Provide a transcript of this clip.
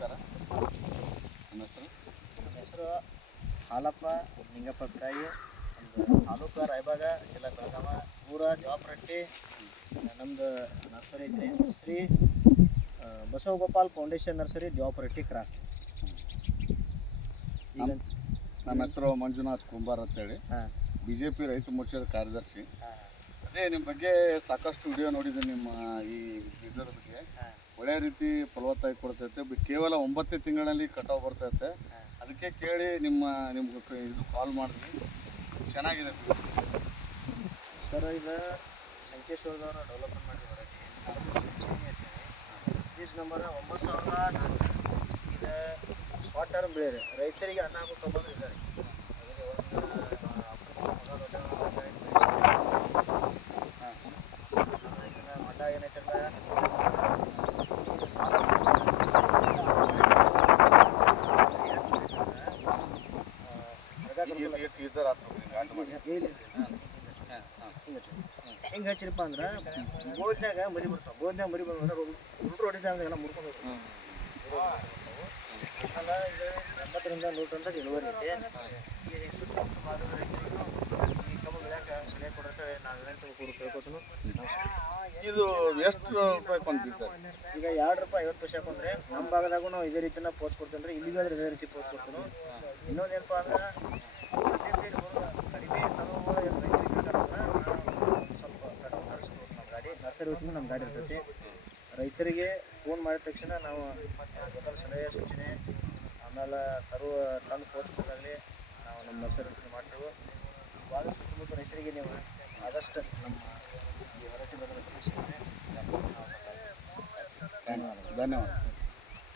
ನಮಸ್ಕಾರ. ನನ್ನ ಹೆಸರು ಹಾಲಪ್ಪ ನಿಂಗಪ್ಪ ಬಿರಾಯಿ. ತಾಲೂಕು ರಾಯಬಾಗ, ಜಿಲ್ಲಾ ಬೆಳಗಾವ, ಊರ ಜವಾಪರಟ್ಟಿ. ನಮ್ಮದು ನರ್ಸರಿ ಐತ್ರಿ, ಶ್ರೀ ಬಸವಗೋಪಾಲ್ ಫೌಂಡೇಶನ್ ನರ್ಸರಿ, ಜವಾಪರಟ್ಟಿ ಕ್ರಾಸ್. ಈಗ ನಮ್ಮ ಹೆಸರು ಮಂಜುನಾಥ್ ಕುಂಬಾರ್ ಅಂತೇಳಿ, BJP ರೈತ ಮೋರ್ಚಾದ ಕಾರ್ಯದರ್ಶಿ. ಅದೇ ನಿಮ್ಮ ಬಗ್ಗೆ ಸಾಕಷ್ಟು ವಿಡಿಯೋ ನೋಡಿದ್ದೀನಿ. ನಿಮ್ಮ ಈ ಬೀಜದ ಬಗ್ಗೆ ಒಳ್ಳೆಯ ರೀತಿ ಫಲವತ್ತಾಗಿ ಕೊಡ್ತೈತೆ. ಕೇವಲ 9 ತಿಂಗಳಲ್ಲಿ ಕಟಾವು ಬರ್ತೈತೆ. ಅದಕ್ಕೆ ಕೇಳಿ ನಿಮ್ಗೆ ಇದು ಕಾಲ್ ಮಾಡಿದ್ವಿ. ಚೆನ್ನಾಗಿದೆ ಸರ್. ಇದು ಸಂಕೇಶ್ವರದವರು ಡೆವಲಪ್ಮೆಂಟ್ ಮಾಡಿ ಹೊರಗೆ ಪೀಸ್ ನಂಬರ್ 9004. ಇದು ಶಾರ್ಟ್ ಟರ್ಮ್ ಬೆಳೆ ರೀ, ರೈತರಿಗೆ ಅನ್ನ ಆಗೋ ಸಂಬಂಧ ಇದೆ. ಇದನ್ನ ಮಡ್ಡ ಏನೈತಲ್ಲ ಹಿಂಗೆ ಹಚ್ಚಿರಪ್ಪ ಅಂದ್ರೆ ಗೋದ್ನಾಗ ಮರಿ ಬರ್ತಾವೆ. ಗೋದ್ನಾಗ ಮರಿ ಬಂದ್ರೆ ಉಲ್ಟ್ರು ಹೊಡಿತಾಗೆಲ್ಲ ಮುರ್ಕೊಂಡು ಹೋಗ್ತಾರೆ. ಅಲ್ಲ, ಇದು 80ರಿಂದ 100 ಟನ್ ಇಳುವರಿ ಐತಿ. ಈ ಸುತ್ತಮುತ್ತ ಭಾಗದ ರೈತರಿಗೂ ಈ ಕಬ್ಬು ಬೆಳೆಯೋಕೆ ಸಲಹೆ ಕೊಡೋಕೆ ನಾವು ಏನಂತ ಕೇಳ್ಕೊತೀನಿ. ಇದು ಎಷ್ಟು ರೂಪಾಯಿ ಕೊಂತೀವಿ ಸರ್? ಈಗ 2 ರೂಪಾಯಿ 50 ಪೈಸೆ ಹಾಕೊಂಡ್ರೆ ನಮ್ಮ ಭಾಗದಾಗೂ ನಾವು ಇದೇ ರೀತಿನ ಪೋಸ್ಟ್ ಕೊಡ್ತೀನಿ ರೀ. ಇಲ್ಲಿಗಾದ್ರೆ ಇದೇ ರೀತಿ ಪೋಸ್ಟ್ ಕೊಡ್ತೀನಿ. ಇನ್ನೊಂದೇನಪ್ಪ ಅಂದ್ರೆ ಕಡಿಮೆ ತಗೊಳ್ಳೋ ರೈತರಿಗೆ ಬೇಕಾದ್ರೆ ಸ್ವಲ್ಪ ಕಡಿಮೆ ಕಳಿಸ್ಬೋದು. ನಮ್ಮ ಗಾಡಿ ನರ್ಸರಿ ಹೊತ್ತಿಗೆ ನಮ್ಮ ಗಾಡಿ ಇರ್ತೈತಿ. ರೈತರಿಗೆ ಫೋನ್ ಮಾಡಿದ ತಕ್ಷಣ ನಾವು ಮೊದಲ ಸಲಹೆ ಸೂಚನೆ, ಆಮೇಲೆ ತಂದು ಪೋಸ್ಟ್ದಾಗಲಿ ನಾವು ನಮ್ಮ ನರ್ಸರಿ ಹೊತ್ತಿಗೆ ಮಾಡ್ತೇವೆ. ಭಾಳ ಸುತ್ತಮುತ್ತ ರೈತರಿಗೆ ನೀವು ಆದಷ್ಟು ನಮ್ಮ ಈ ಹೊರಟಿ ಬದಲು ಧನ್ಯವಾದ.